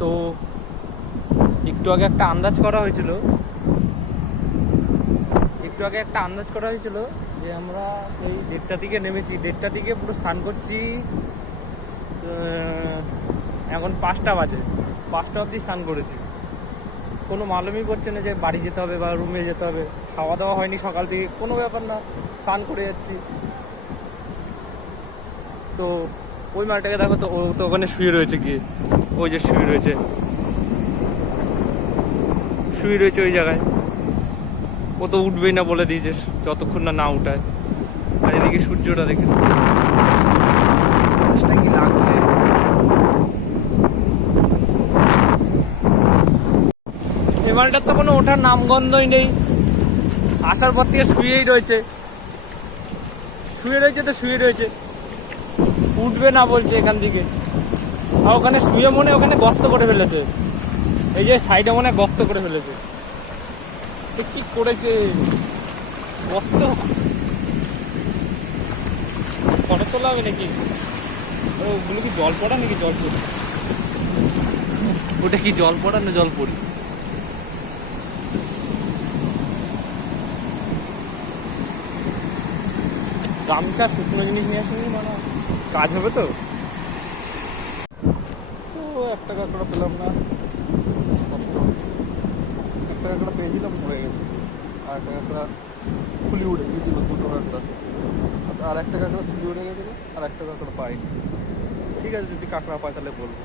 তো একটু আগে একটা আন্দাজ করা হয়েছিল যে আমরা সেই 1:30 দিকে নেমেছি, 1:30 দিকে পুরো স্নান করছি। এখন 5টা বাজে, 5টা অবধি স্নান করেছি। কোনো মালুমই করছে না যে বাড়ি যেতে হবে বা রুমে যেতে হবে। খাওয়া দাওয়া হয়নি সকাল থেকে, কোনো ব্যাপার না, স্নান করে যাচ্ছি। তো ওই মালটাকে দেখো তো, ও তো ওখানে শুয়ে রয়েছে, গিয়ে ওই যে শুয়ে রয়েছে ওই জায়গায়। ও তো উঠবেই না, বলে দিয়েছে যতক্ষণ না উঠায়। আর এদিকে সূর্যটা দেখে কি লাগছে। এ মালটার তো কোনো ওঠার নামগন্ধই নেই, আসার পর থেকে শুয়ে রয়েছে, উঠবে না বলছে এখান থেকে। আর ওখানে শুয়ে ওখানে গর্ত করে ফেলেছে, এই যে সাইডে গর্ত করে ফেলেছে। কি করেছে গর্ত? ফটো তোলা হবে নাকি? ওগুলো কি জল পড়া নাকি? জল পড়ি ওটা কি জল পড়া না জল পড়ি? গামছা শুকনো জিনিস নিয়ে আসেনি, মানে কাজ হবে তো। একটা কাঁকড়া পেলাম না, একটা কাঁকড়া পেয়েছিলাম, মরে গেছে। আর একটা কাঁকড়া ফুলি উড়ে গিয়েছিল, দুটো কাঁকড়া। আর একটা কাঁকড়া ফুলি উড়ে গেছিলো, আর একটা কাঁকড়া পাইনি। ঠিক আছে, যদি কাঁকড়া পাই তাহলে বলবো।